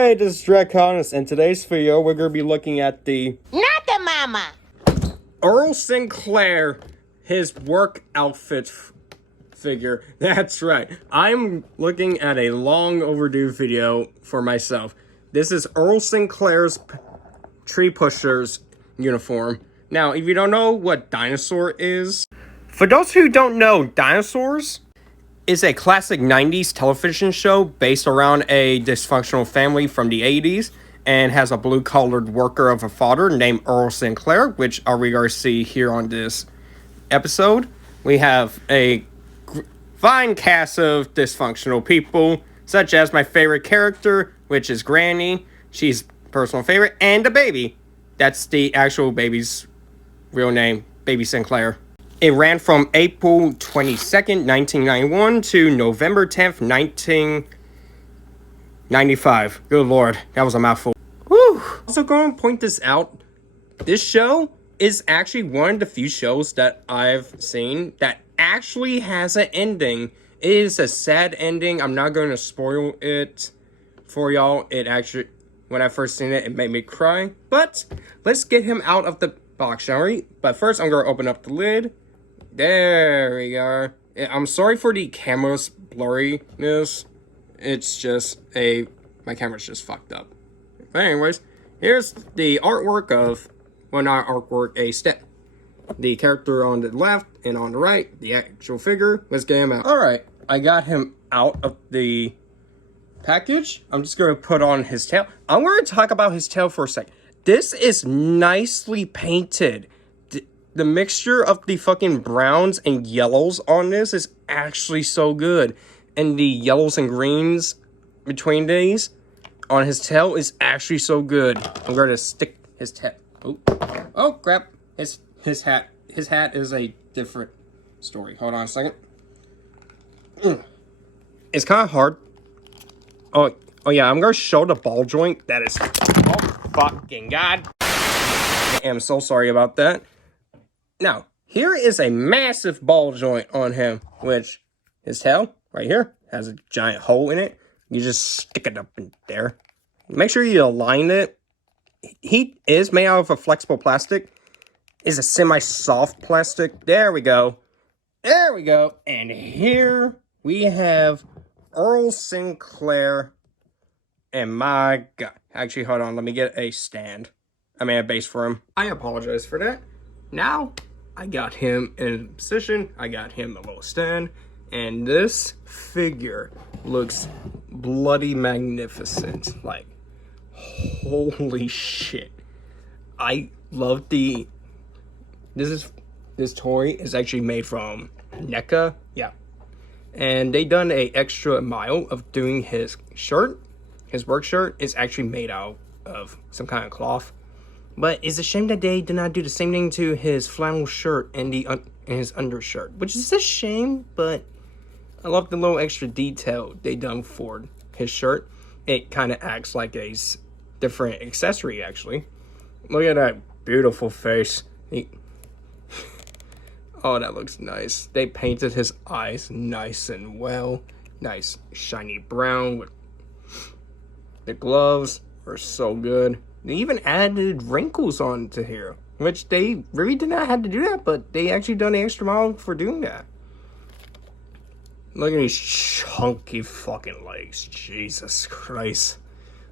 Hey, this is Draconis, and today's video we're going to be looking at the Not the mama! Earl Sinclair, his work outfit figure. That's right. I'm looking at a long overdue video for myself. This is Earl Sinclair's tree pusher's uniform. Now, if you don't know what Dinosaur is, for those who don't know, Dinosaurs is a classic 90s television show based around a dysfunctional family from the 80s and has a blue-collared worker of a father named Earl Sinclair, which we are see here on this episode. We have a fine cast of dysfunctional people, such as my favorite character, which is Granny. She's personal favorite, and the baby. That's the actual baby's real name, Baby Sinclair. It ran from April 22nd, 1991 to November 10th, 1995. Good lord, that was a mouthful. Whew. Also going to point this out, this show is actually one of the few shows that I've seen that actually has an ending. It is a sad ending. I'm not going to spoil it for y'all. It actually, when I first seen it, it made me cry. But let's get him out of the box, shall we? But first, I'm going to open up the lid. There we go. I'm sorry for the camera's blurriness. It's just my camera's just fucked up. But anyways, here's the artwork of, well, not artwork, the character on the left and on the right, the actual figure. Let's get him out. Alright, I got him out of the package. I'm just going to put on his tail. I'm going to talk about his tail for a second. This is nicely painted. The mixture of the fucking browns and yellows on this is actually so good. And the yellows and greens between these on his tail is actually so good. I'm going to stick his tail. Oh, crap. His hat. His hat is a different story. Hold on a second. It's kind of hard. Oh yeah, I'm going to show the ball joint. That is... Oh, fucking God. I am so sorry about that. Now, here is a massive ball joint on him, which his tail, right here, has a giant hole in it. You just stick it up in there. Make sure you align it. He is made out of a flexible plastic. It's a semi-soft plastic. There we go. There we go. And here we have Earl Sinclair. And my God. Actually, hold on. Let me get a stand. I mean, a base for him. I apologize for that. Now, I got him in position. I got him a little stand. And this figure looks bloody magnificent. Like, holy shit. I love the... This toy is actually made from NECA. Yeah. And they done a extra mile of doing his shirt. His work shirt is actually made out of some kind of cloth. But it's a shame that they did not do the same thing to his flannel shirt and his undershirt. Which is a shame, but I love the little extra detail they done for his shirt. It kind of acts like a different accessory, actually. Look at that beautiful face. Oh, that looks nice. They painted his eyes nice and well. Nice shiny brown. With the gloves are so good. They even added wrinkles onto here, which they really did not have to do that, but they actually done the extra mile for doing that. Look at these chunky fucking legs. Jesus Christ.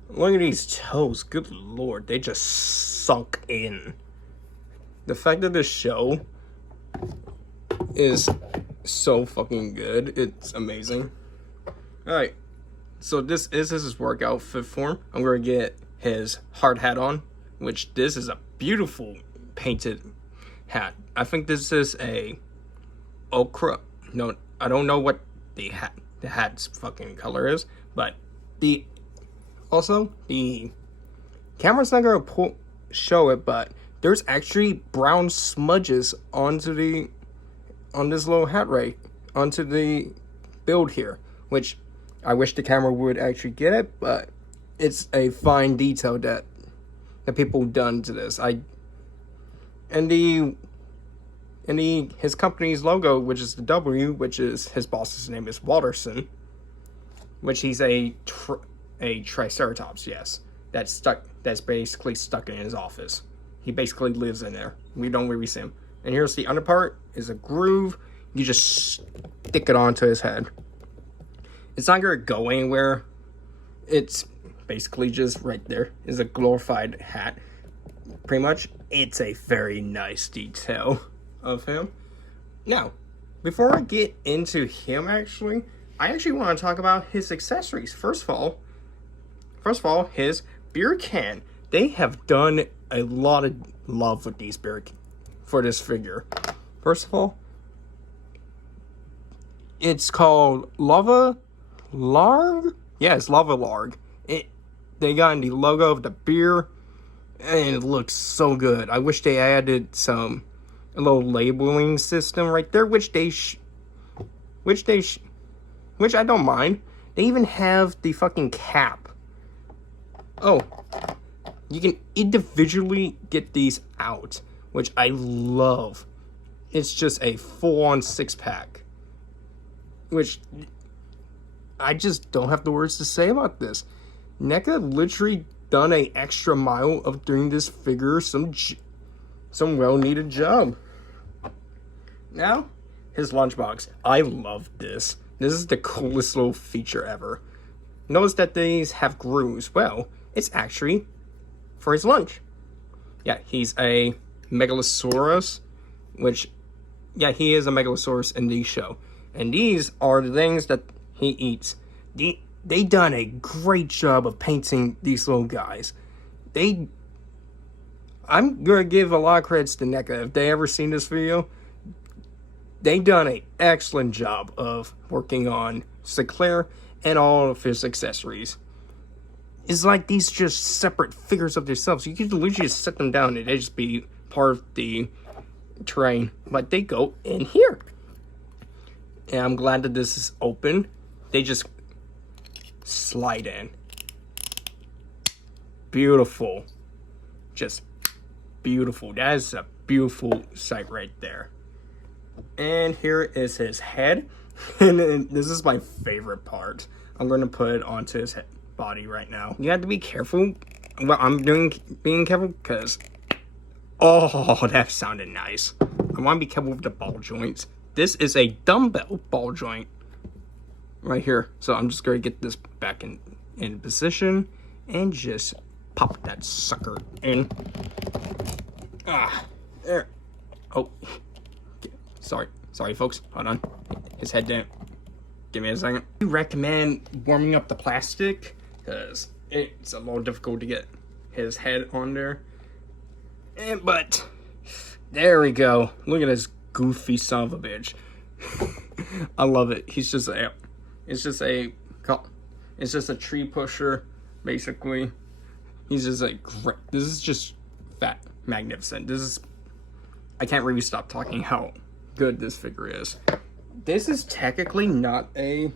Look at these toes. Good lord. They just sunk in. The fact that this show is so fucking good. It's amazing. Alright. So this is his work outfit form. I'm going to get his hard hat on, which this is a beautiful painted hat. I think this is a ochre. No, I don't know what the hat's fucking color is, but the camera's not gonna show it, but there's actually brown smudges on this little hat right onto the build here, which I wish the camera would actually get it, but it's a fine detail that the people done to this. His company's logo, which is the W, which is his boss's name is Watterson, which he's a a Triceratops, yes. That's basically stuck in his office. He basically lives in there. We don't really see him. And here's the under part, is a groove. You just stick it onto his head. It's not gonna go anywhere. It's basically just right there. Is a glorified hat. Pretty much, it's a very nice detail of him. Now, before I get into him, I actually want to talk about his accessories. First of all, his beer can. They have done a lot of love with these for this figure. First of all, it's called Lava Larg. Yeah, it's Lava Larg. They got the logo of the beer, and it looks so good. I wish they added a little labeling system right there, which I don't mind. They even have the fucking cap. Oh, you can individually get these out, which I love. It's just a full-on 6-pack, which I just don't have the words to say about this. NECA literally done an extra mile of doing this figure some well-needed job. Now, his lunchbox. I love this. This is the coolest little feature ever. Notice that these have grooves. Well, it's actually for his lunch. Yeah, he's a Megalosaurus, which, yeah, he is a Megalosaurus in the show. And these are the things that he eats. They done a great job of painting these little guys. I'm gonna give a lot of credits to NECA. If they ever seen this video, they done an excellent job of working on Sinclair and all of his accessories. It's like these just separate figures of themselves. You could literally just set them down and they just be part of the terrain. But they go in here. And I'm glad that this is open. They just slide in. Beautiful. Just beautiful. That is a beautiful sight right there. And here is his head. And then this is my favorite part. I'm going to put it onto his body right now. You have to be careful. Well, I'm being careful because, oh, that sounded nice. I want to be careful with the ball joints. This is a dumbbell ball joint right here. So I'm just going to get this back in position and just pop that sucker in. There. Oh, sorry folks, hold on. His head didn't. Give me a second. I recommend warming up the plastic because it's a little difficult to get his head on there. But there we go. Look at this goofy son of a bitch. I love it. It's just a tree pusher, basically. He's just this is just magnificent. I can't really stop talking how good this figure is. This is technically not a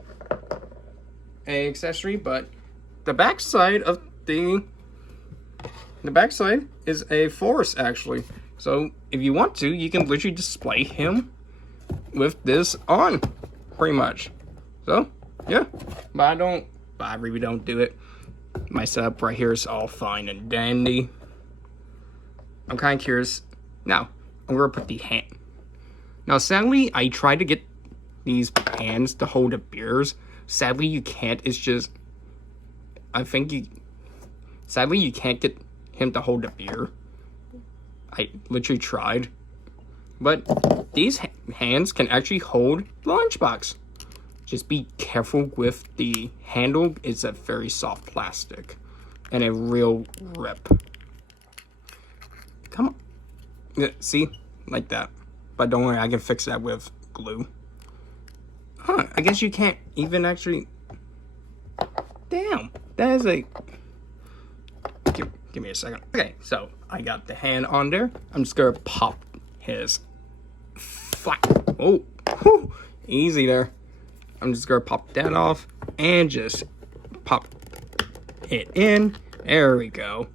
accessory, but the backside is a forest actually. So if you want to, you can literally display him with this on, pretty much. So yeah, but I really don't do it. My setup right here is all fine and dandy. I'm kind of curious. Now, I'm going to put the hand. Now, sadly, I tried to get these hands to hold the beers. Sadly, you can't. It's just, sadly, you can't get him to hold the beer. I literally tried. But these hands can actually hold the lunchbox. Just be careful with the handle. It's a very soft plastic and a real rip. Come on. Yeah, see? Like that. But don't worry, I can fix that with glue. Huh, I guess you can't even actually... Damn, that is a... Give me a second. Okay, so I got the hand on there. I'm just gonna pop his flat. Oh, whew, easy there. I'm just gonna pop that off and just pop it in. There we go.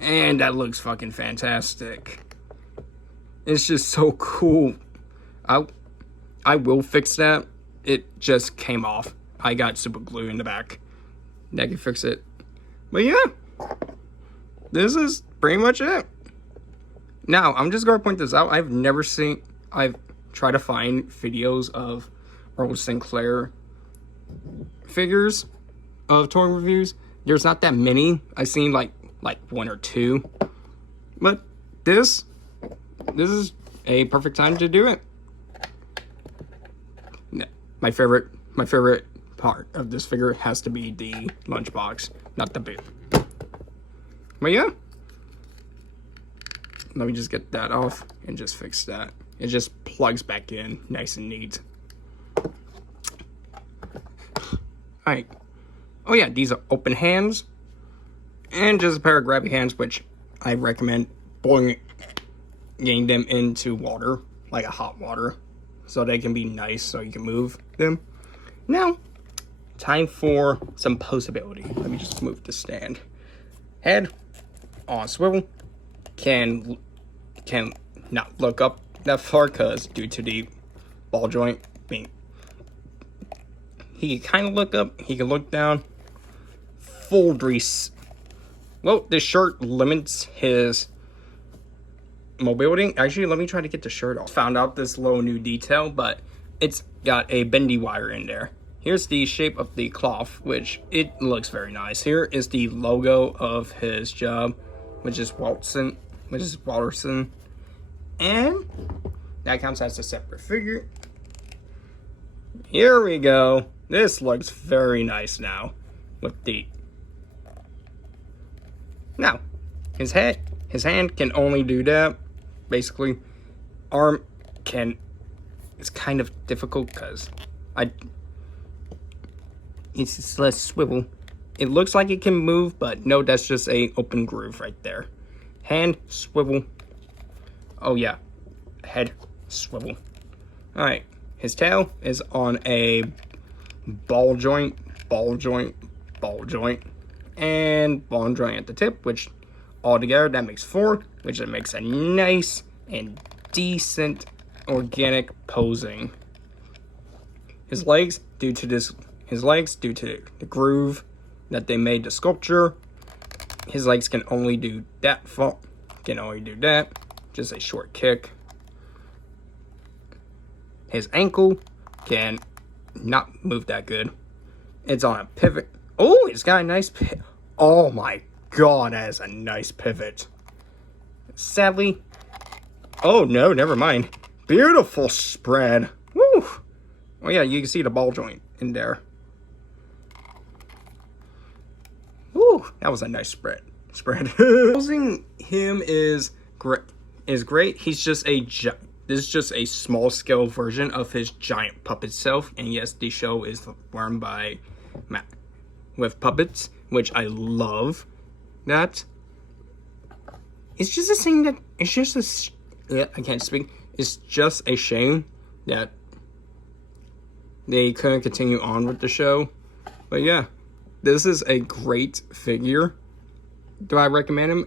And that looks fucking fantastic. It's just so cool. I will fix that. It just came off. I got super glue in the back that can fix it. But yeah, this is pretty much it. Now, I'm just going to point this out. I've tried to find videos of Earl Sinclair figures of toy reviews. There's not that many. I've seen like one or two. But this is a perfect time to do it. My favorite part of this figure has to be the lunchbox, not the boot. But yeah, let me just get that off and just fix that. It just plugs back in nice and neat. Alright. Oh yeah, these are open hands. And just a pair of grabby hands, which I recommend getting them into water, like a hot water, so they can be nice so you can move them. Now, time for some posability. Let me just move the stand. Head on swivel. Can not look up that far because due to the ball joint being, he can kind of look up, he can look down. Full grease. Well, this shirt limits his mobility. Actually, let me try to get the shirt off. Found out this little new detail, but it's got a bendy wire in there. Here's the shape of the cloth, which it looks very nice. Here is the logo of his job, which is Walterson, and that counts as a separate figure. Here we go. This looks very nice now with the. Now, his hand can only do that. Basically, arm can. It's kind of difficult because it's less swivel. It looks like it can move, but no, that's just a open groove right there. Hand swivel. Oh yeah, head swivel. All right, his tail is on a ball joint, and ball joint at the tip, which altogether that makes 4, which it makes a nice and decent organic posing. His legs, due to the groove that they made the sculpture, his legs can only do that. Just a short kick. His ankle can not move that good. It's on a pivot. Oh, it's got a nice pivot. Oh my god, that is a nice pivot. Sadly, oh no, never mind. Beautiful spread. Woo! Oh yeah, you can see the ball joint in there. Woo, that was a nice spread. Posing him is great. He's just this is just a small scale version of his giant puppet self, and yes, the show is run by Matt with puppets, which I love. That it's just a thing that it's just I can't speak. It's just a shame that they couldn't continue on with the show. But yeah, this is a great figure. Do I recommend him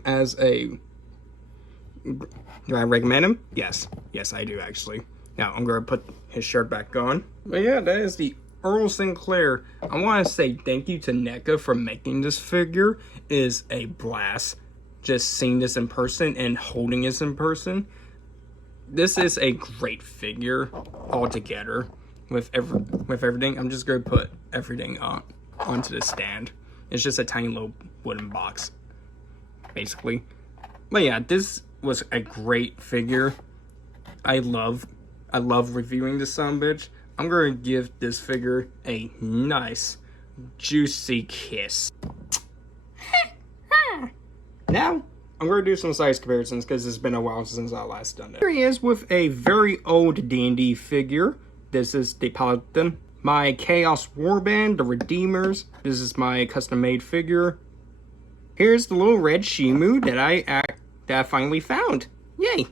Do I recommend him? Yes, I do actually. Now I'm gonna put his shirt back on. But yeah, that is the Earl Sinclair. I want to say thank you to NECA for making this figure. It is a blast just seeing this in person and holding this in person. This is a great figure altogether with everything. I'm just gonna put everything onto the stand. It's just a tiny little wooden box, basically. But yeah, this was a great figure. I love reviewing this sumbitch. I'm gonna give this figure a nice, juicy kiss. Now, I'm gonna do some size comparisons because it's been a while since I last done it. Here he is with a very old D&D figure. This is the Paladin. My Chaos Warband, the Redeemers. This is my custom-made figure. Here's the little red Shimu that I finally found. Yay!